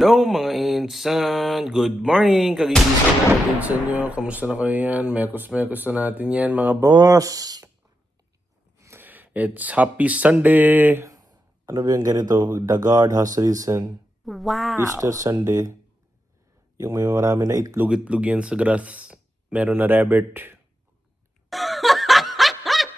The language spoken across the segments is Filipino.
Hello mga insan! Good morning! Kagigising natin sa inyo. Kamusta na kayo yan? Mekos-mekos na natin yan mga boss. It's Happy Sunday! Ano ba yung ganito? The God has risen. Wow. Easter Sunday. Yung may marami na itlog-itlog yan sa grass. Meron na rabbit.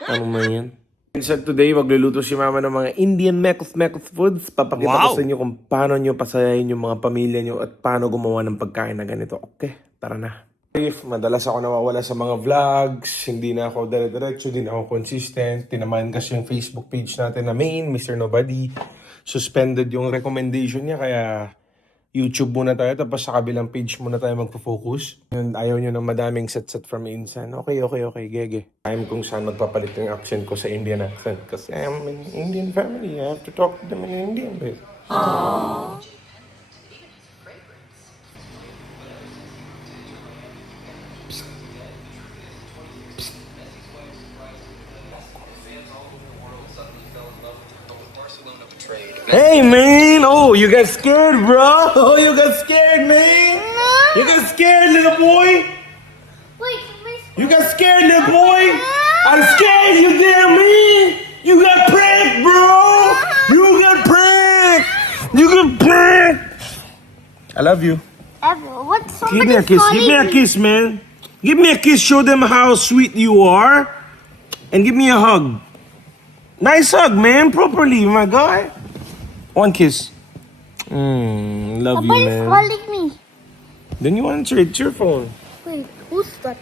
Ano man yan? Minsan today, magluluto si Mama ng mga Indian mekos-mekos foods. Papakita ko sa inyo kung paano nyo pasayahin yung mga pamilya nyo at paano gumawa ng pagkain na ganito. Okay, tara na. If madalas ako nawawala sa mga vlogs, hindi na ako dire-diretso, hindi na ako consistent. Tinamaan kasi yung Facebook page natin na main, Mr. Nobody. Suspended yung recommendation niya, kaya YouTube muna tayo, tapos sa kabilang page muna tayo magpo-focus. And ayaw nyo ng madaming set from Insan. Okay, gege. Time kung saan magpapalit yung accent ko sa Indian accent. Kasi I'm an Indian family. I have to talk to them in Indian. Aww. Hey man! Oh, you got scared, bro! Oh, you got scared, man! You got scared, little boy! Wait, You got scared, little boy! I'm scared, you damn man! You got pranked, bro! You got pranked! You got pranked! I love you. what? Give me a kiss. Give me a kiss, man. Give me a kiss. Show them how sweet you are. And give me a hug. Nice hug, man. Properly, my guy. One kiss. Love you, Somebody's man. calling me. Then you answer it. It's your phone. Wait, who's that?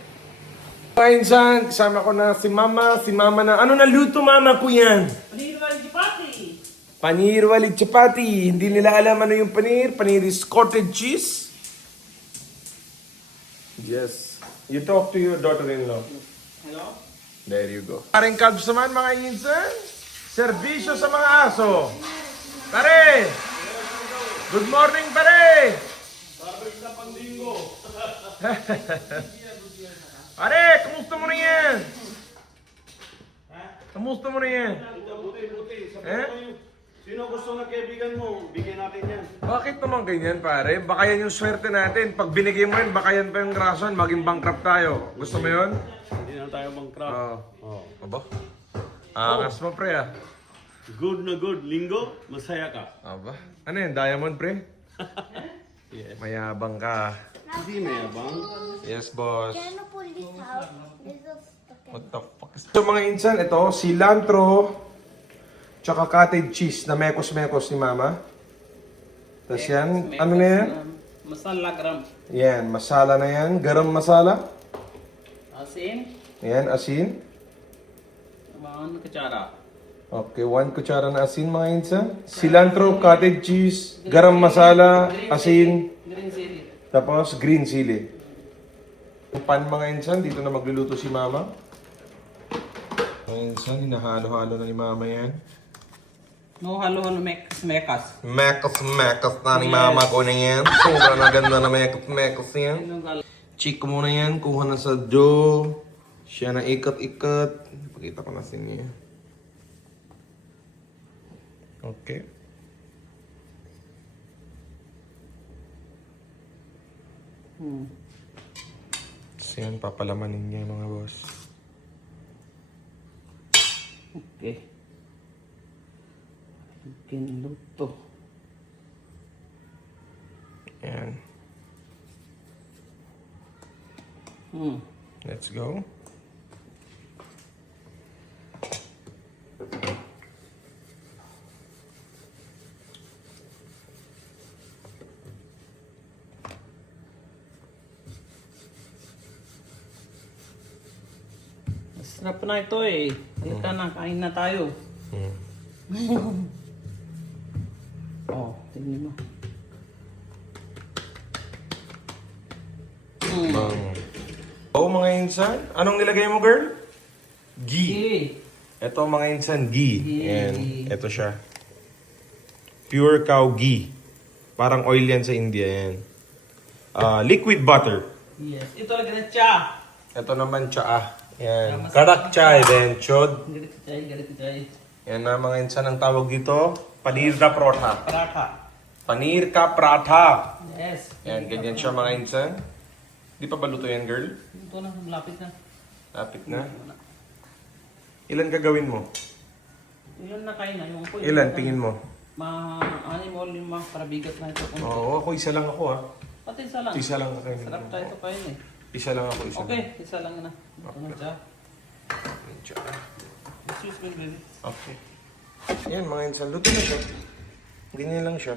Kain dyan. Kasama ko na si Mama. Si Mama na. Ano na luto, Mama ko yan? Panir walit chapati. Panir walit chapati. Hindi nila alam ano yung panir. Panir is cottage cheese. Yes. You talk to your daughter-in-law. Hello? There you go. Paring Cubs naman mga insan. Serbisyo sa mga aso. Pare! Good morning, pare! Pare, kumusta mo na yan? Kumusta mo na yan? Buti. Eh? Sino gusto ng kaibigan mo? Bigyan natin yan. Bakit naman ganyan, pare? Baka yan yung swerte natin. Pag binigay mo yan, baka yan pa yung rason. Maging bankrupt tayo. Gusto mo yun? Hindi na tayo bankrupt. Oo. Aba? Angas mo, pre, ah. Good na good. Linggo, masaya ka. Aba? Ano yan? Diamond, pre? Yes. Mayabang ka. Hindi may abang. Yes, boss. Can you pull this out? This is okay. What the fuck is... So mga insan, ito, cilantro, tsaka cottage cheese na mekos-mekos ni Mama. Tapos yan, ano na yan? Masala gram. Yan, masala na yan. Garam masala. Asin. Yan, asin. Mga kutsara. Okay, 1 kutsara na asin mga insan. Cilantro, cottage cheese, garam masala, asin, Green chili. tapos green chili. Pan mga insan, dito na magluluto si Mama. Mga insan, hinahalo-halo na ni Mama yan. No halo-halo mekas. Mekos na ni Mama ko na yan. Sobrang ganda na mekos yan. Anong gal- Chick mo na yan, kuha na sa dough. Siya na ikat-ikat. Pakita ko na sa inyo. Okay. So yan, papalamanin niya mga boss. Okay. Luto. Yan. Let's go. Masarap na ito eh. Halika na, kain na tayo. Oh, tingnan mo. Oh, mga insan. Anong nilagay mo, girl? Ghee. Okay. Ito mga insan, ghee. Ghee. And ito siya. Pure cow ghee. Parang oil yan sa India yan. Liquid butter. Yes. Ito lagi na cha. Ito naman tsaa. Yan. Karak chai, then chod. Galit tayo. Yan na mga insan ang tawag dito. Paneer na protha. Paratha. Paneer ka prata. Yes. Yan, ganyan siya mga insan. Di pa ba luto yan, girl? Ito na, malapit na. Lapit na. Ilan gagawin mo? Yun na kain na. Yung po, Ilan tingin mo? Anim o 5 para bigat na ito. Oo, ako isa lang ako ha. Pati isa lang. Isa lang kakainin Sarap ko. tayo ito pa yun eh. Isa lang ako, isa Okay, isa lang na. Ito na siya. lang. Excuse me, baby. Okay. Yan mga insan, luto na siya. Ganyan lang siya.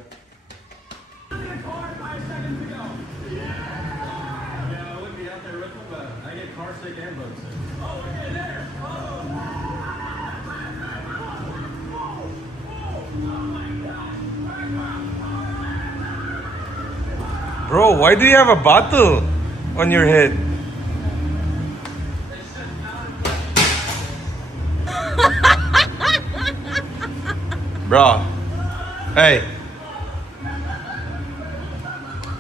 Bro, why do you have a bottle on your head? Bro. Hey.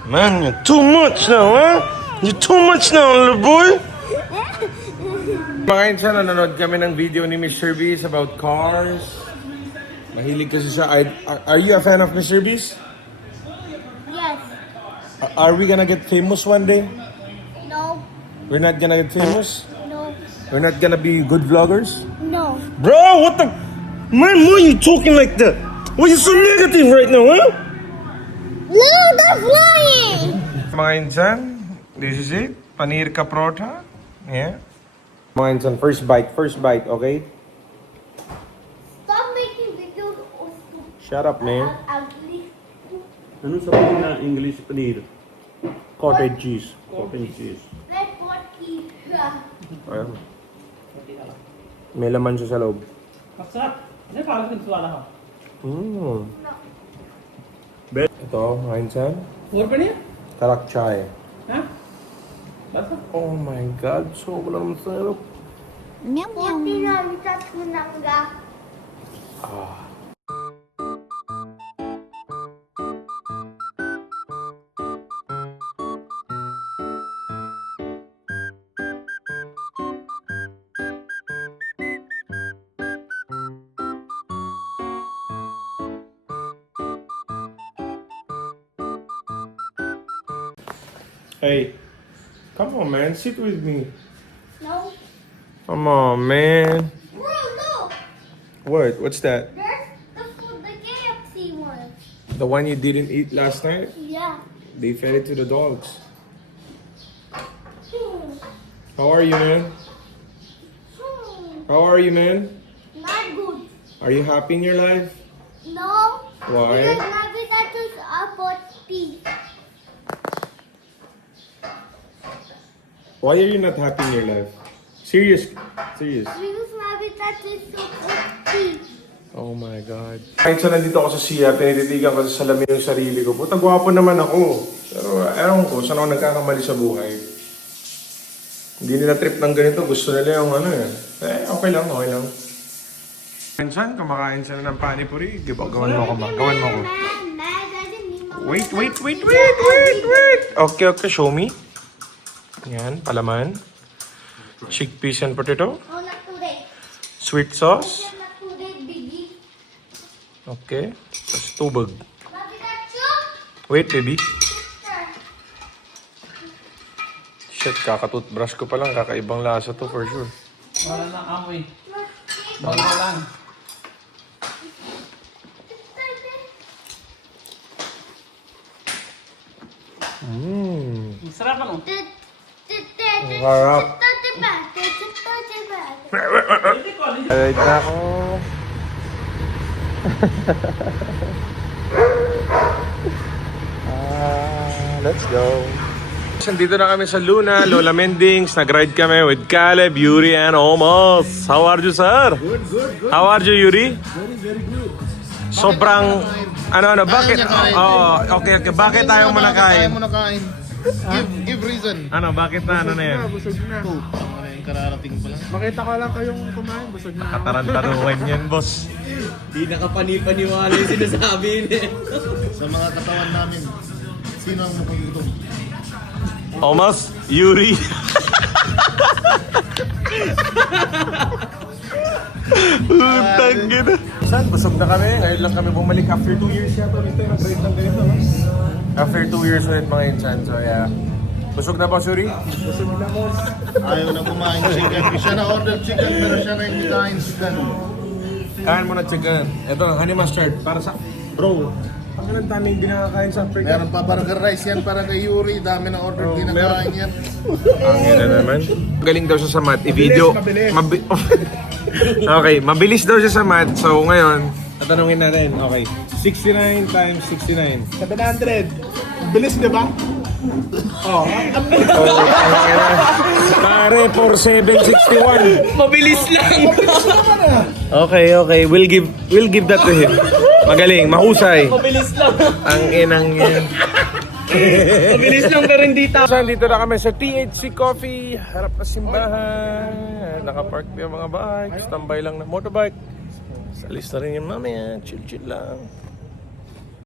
Man, you're too much now, huh? You're too much now, little boy. Mga insan, nanonood kami ng video ni Mr. Beast about cars. Mahilig kasi siya. Are you a fan of Mr. Beast? Yes. Are we gonna get famous one day? No. We're not gonna get famous? No. We're not gonna be good vloggers? No. Bro, what the? Man, why are you talking like that? Why are you so negative right now, huh? No, they're flying. Mga insan, this is it. Paneer ka prota. Yeah. Mga insan, first bite, okay? Stop making videos of Shut up, man. ugly. Ano sabihin na English paneer? Cottage cheese. Cottage cheese. Let what keep. Ayun. May laman siya sa loob. Masarap. Ano yung parang sinsuala ka? Mm. Ito, mga insan. Huwag pa niya? Tarak chai. Ha? Basta? Oh my God, sobrang sarap. Pati na kita tunangga. Hey, come on, man, sit with me. No. Come on, man. Bro, look. What? What's that? There's the food, the KFC one. The one you didn't eat last night? Yeah. They fed it to the dogs. Hmm. How are you, man? How are you, man? Not good. Are you happy in your life? No. Why? Because my potatoes are for tea. Why are you not happy in your life? Serious. Because my potatoes are for tea. Oh my God. Kahit sa nandito ako sa siya, pinititigan ko sa salamin yung sarili ko. Puta, gwapo naman ako. Pero ewan ko, saan ako nagkakamali sa buhay. Hindi nila trip ng ganito. Gusto nila yung ano eh. Okay lang. Minsan, kumakain sila ng panipuri. Gawan mo ako ba? Gawan mo ako. Wait. Okay, show me. Yan, palaman. Chickpeas and potato. Oh, not today. Sweet sauce. Not today, Biggie. Okay. Tapos tubig. My potato. Wait, baby. Sister. Shit, kakatoothbrush ko pa lang. Kakaibang lasa to for sure. Wala lang amoy. Sister. Wala lang. Masarap ano? Harap. Alright na ako. Let's go. Nandito na kami sa Luna, Lola Mendings. Nag-ride kami with Caleb, Yuri, and Omos. How are you, sir? Good. How are you, Yuri? Very good. Sobrang, bakit? Oh, okay. Bakit tayo muna kain? Give reason. Bakit na, yan? Busog na. Ano yung kararating pa lang. Makita ko lang kayong kumain, busog na. Katarantaruhan yan, boss. Di nakapaniwala yung sinasabi niya. Sa mga katawan namin, sino ang mapagutom? Omos, Yuri. Utang gina. Insan, busog na kami. Ngayon lang kami bumalik after 2 years yata ulit tayo nag-rate ng ganito. No? After 2 years ulit mga Insan. So yeah. Busog na ba, Shuri? Busog na po. Ayaw na kumain chicken. Siya na order chicken pero siya na hindi kain chicken. Kain mo na chicken. Ito, honey mustard. Para sa... Bro, ang ganang dami hindi nakakain sa Africa. Meron pa burger rice yan para kay Yuri. Dami na order, di na meron. kain yan. Ang ina naman. Galing daw siya sa math. I-video. Mabilis. Okay, mabilis daw siya sa math. So ngayon, tatanungin natin. Okay, 69 times 69. 700. Bilis, di ba? Oh, ang ina. Pare, 4761. Mabilis lang. Okay. We'll give that to him. Magaling, mahusay. Mabilis lang. Ang inang yan. Mabilis lang pero hindi tama. So, dito na kami sa THC Coffee, harap na simbahan. Nakapark yung mga bikes, tambay lang na motorbike. Salis na rin yung mamaya, chill lang.